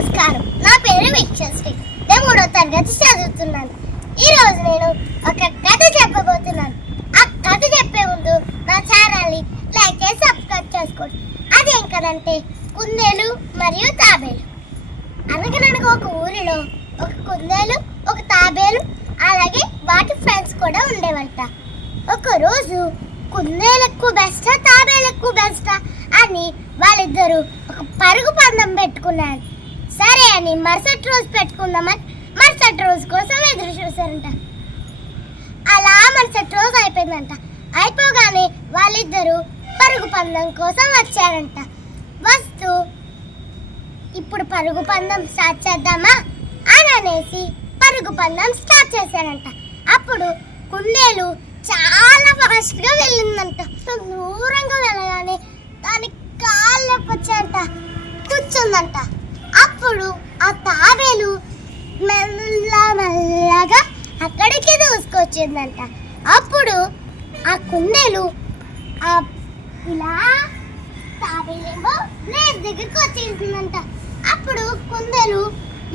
నమస్కారం. నా పేరు వీక్షశ్రీ. నేను 3వ తరగతి చదువుతున్నాను. ఈరోజు నేను ఒక కథ చెప్పబోతున్నాను. ఆ కథ చెప్పే ముందు నా ఛానల్ని లైక్ చేసి సబ్స్క్రైబ్ చేసుకోండి. అదేం కదంటే కుందేలు మరియు తాబేలు. అనగనగా ఒక ఊరిలో ఒక కుందేలు, ఒక తాబేలు, అలాగే వాటి ఫ్రెండ్స్ కూడా ఉండేవంట. ఒకరోజు కుందేలకు బెస్టా తాబేలకు బెస్టా అని వాళ్ళిద్దరూ ఒక పరుగు పందెం పెట్టుకున్నారు. సరే అని మరుసటి రోజు పెట్టుకుందామని మరుసటి రోజు కోసం ఎదురు చూసారంట. అలా మరుసటి రోజు అయిపోయిందంట. అయిపోగానే వాళ్ళిద్దరూ పరుగు పందెం కోసం వచ్చారంట. వస్తూ ఇప్పుడు పరుగు పందెం స్టార్ట్ చేద్దామా అని అనేసి పరుగు పందెం స్టార్ట్ చేశారంట. అప్పుడు కుందేలు చాలా ఫాస్ట్గా వెళ్ళిందంట. దూరంగా వెళ్ళగానే దాని కాళ్ళు వచ్చాయంట, కూర్చుందంట. అప్పుడు ఆ తాబేలు మెల్లగా అక్కడికి దూసుకొచ్చిందంట. అప్పుడు ఆ కుందేలు ఇలా తాబేలేమో నేర్ దగ్గరికి వచ్చేసిందంట. అప్పుడు కుందేలు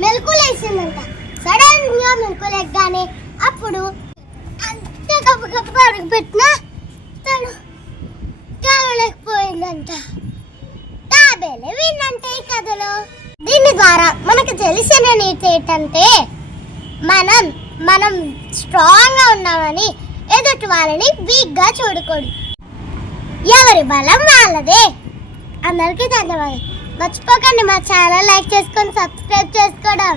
మెలకులేసిందంట. సడన్ గా మెలకులేగానే అప్పుడు అంత గబగబ అడుగు పెట్టినా తను కావలేకపోయిందంట. తాబేలే విన్నంటే ఈ కథలో. దీని ద్వారా మనకు తెలిసిన నీతి ఏంటంటే మనం స్ట్రాంగ్ గా ఉన్నామని ఎదుటి వాళ్ళని వీక్ గా చూడకూడదు. ఎవరి బలం వాళ్ళదే. అందరికీ ధన్యవాదాలు. మర్చిపోకండి మా ఛానల్ లైక్ చేసుకొని సబ్స్క్రైబ్ చేసుకోవడం.